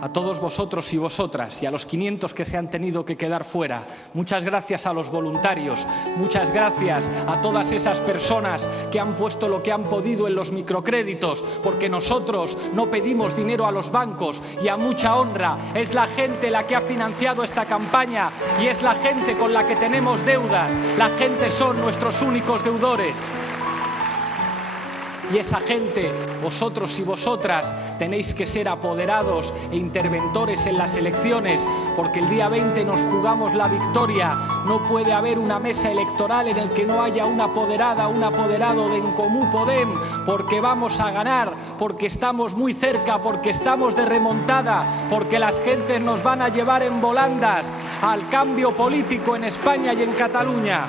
a todos vosotros y vosotras y a los 500 que se han tenido que quedar fuera. Muchas gracias a los voluntarios, muchas gracias a todas esas personas que han puesto lo que han podido en los microcréditos, porque nosotros no pedimos dinero a los bancos, y a mucha honra es la gente la que ha financiado esta campaña y es la gente con la que tenemos deudas. La gente son nuestros únicos deudores. Y esa gente, vosotros y vosotras, tenéis que ser apoderados e interventores en las elecciones, porque el día 20 nos jugamos la victoria. No puede haber una mesa electoral en el que no haya una apoderada, un apoderado de En Comú Podem, porque vamos a ganar, porque estamos muy cerca, porque estamos de remontada, porque las gentes nos van a llevar en volandas al cambio político en España y en Cataluña.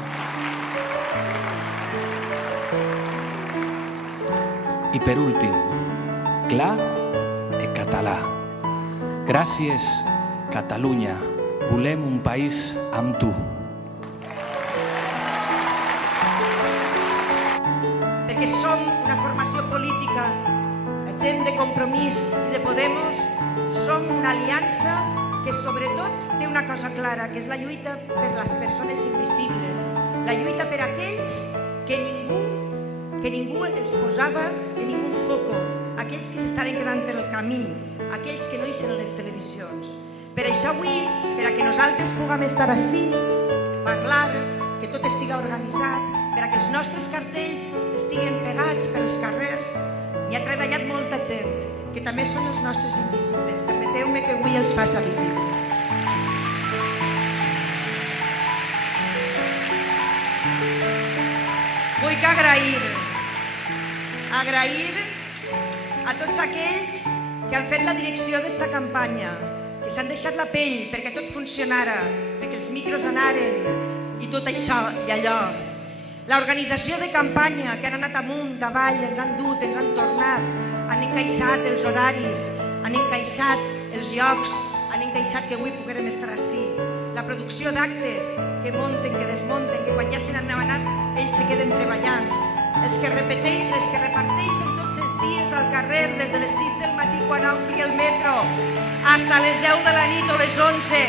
I per últim, clar i català. Gràcies, Catalunya. Volem un país amb tu. Perquè som una formació política, la gent de Compromís i de Podemos, som una aliança que sobretot té una cosa clara, que és la lluita per les persones invisibles, la lluita per aquells que ningú els posava en ningú foco, aquells que s'estaven quedant per el camí, aquells que no hi són a les televisions. Per això avui, per a que nosaltres puguem estar ací, parlar, que tot estiga organitzat, per a que els nostres cartells estiguen pegats pels carrers, hi ha treballat molta gent, que també són els nostres invisibles. Permeteu-me que avui els faci visibles. Vull que agrair a tots aquells que han fet la direcció d'esta campanya, que s'han deixat la pell perquè tot funcionara, perquè els micros anaren i tot això i allò. L'organització de campanya, que han anat amunt, avall, ens han dut, ens han tornat, han encaixat els horaris, han encaixat els llocs, han encaixat que avui puguem estar ací. La producció d'actes que munten, que desmunten, que quan ja se n'han anat, ells se queden treballant. Els que reparteixen tots els dies al carrer des de les 6 del matí quan ompli el metro fins a les 10 de la nit o les 11,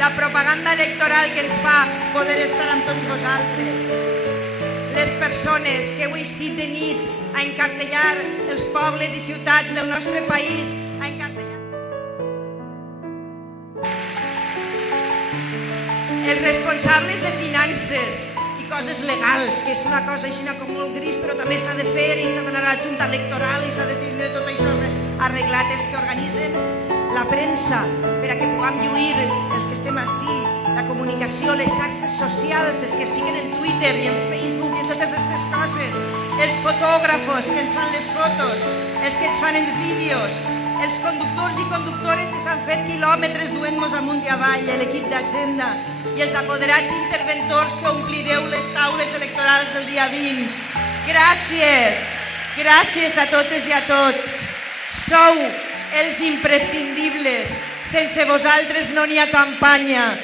la propaganda electoral que ens fa poder estar amb tots vosaltres. Les persones que heu eixit de nit a encartellar els pobles i ciutats del nostre país, a encartellar els responsables de finances i coses legals, que és una cosa així com molt gris, però també s'ha de fer i s'ha d'anar a la Junta Electoral i s'ha de tindre tot això arreglat. Els que organitzen la premsa per a que puguem lluir els que estem ací, la comunicació, les xarxes socials, els que es fiquen en Twitter i en Facebook i en totes aquestes coses, els fotògrafos que ens fan les fotos, els que ens fan els vídeos, els conductors i conductores que s'han fet quilòmetres duent-nos amunt i avall, l'equip d'agenda i els apoderats interventors que omplireu les taules electorals del dia 20. Gràcies, gràcies a totes i a tots. Sou els imprescindibles. Sense vosaltres no n'hi ha campanya.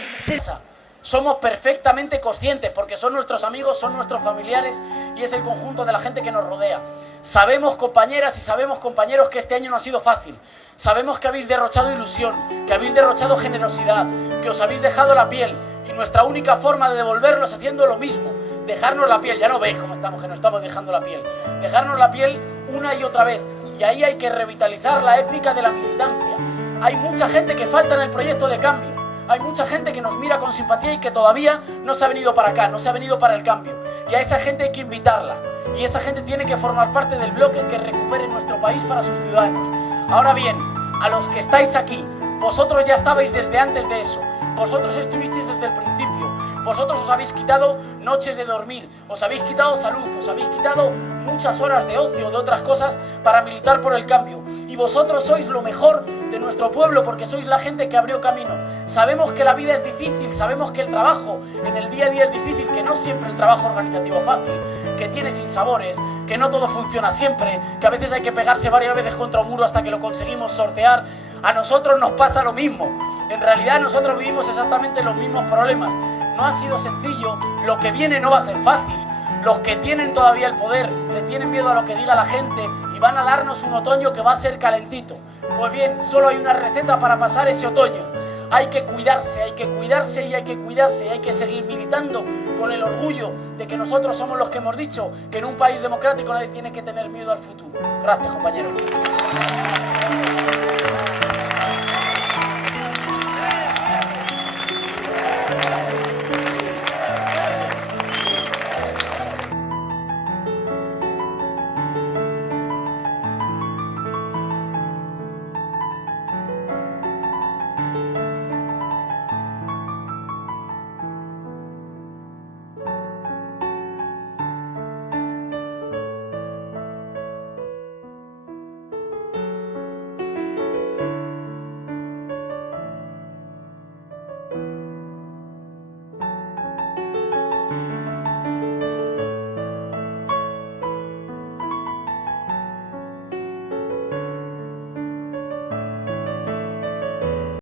Somos perfectamente conscientes porque son nuestros amigos, son nuestros familiares y es el conjunto de la gente que nos rodea. Sabemos, compañeras y sabemos, compañeros, que este año no ha sido fácil. Sabemos que habéis derrochado ilusión, que habéis derrochado generosidad, que os habéis dejado la piel y nuestra única forma de devolverlo es haciendo lo mismo. Dejarnos la piel, ya no veis cómo estamos, que nos estamos dejando la piel. Dejarnos la piel una y otra vez. Y ahí hay que revitalizar la épica de la militancia. Hay mucha gente que falta en el proyecto de cambio. Hay mucha gente que nos mira con simpatía y que todavía no se ha venido para acá, no se ha venido para el cambio. Y a esa gente hay que invitarla. Y esa gente tiene que formar parte del bloque que recupere nuestro país para sus ciudadanos. Ahora bien, a los que estáis aquí, vosotros ya estabais desde antes de eso. Vosotros estuvisteis desde el principio. Vosotros os habéis quitado noches de dormir, os habéis quitado salud, os habéis quitado muchas horas de ocio, de otras cosas, para militar por el cambio. Y vosotros sois lo mejor de nuestro pueblo porque sois la gente que abrió camino. Sabemos que la vida es difícil, sabemos que el trabajo en el día a día es difícil, que no siempre el trabajo organizativo es fácil, que tiene sinsabores, que no todo funciona siempre, que a veces hay que pegarse varias veces contra un muro hasta que lo conseguimos sortear. A nosotros nos pasa lo mismo. En realidad nosotros vivimos exactamente los mismos problemas. No ha sido sencillo, lo que viene no va a ser fácil. Los que tienen todavía el poder le tienen miedo a lo que diga la gente y van a darnos un otoño que va a ser calentito. Pues bien, solo hay una receta para pasar ese otoño. Hay que cuidarse, hay que cuidarse y hay que cuidarse y hay que seguir militando con el orgullo de que nosotros somos los que hemos dicho que en un país democrático nadie tiene que tener miedo al futuro. Gracias, compañeros.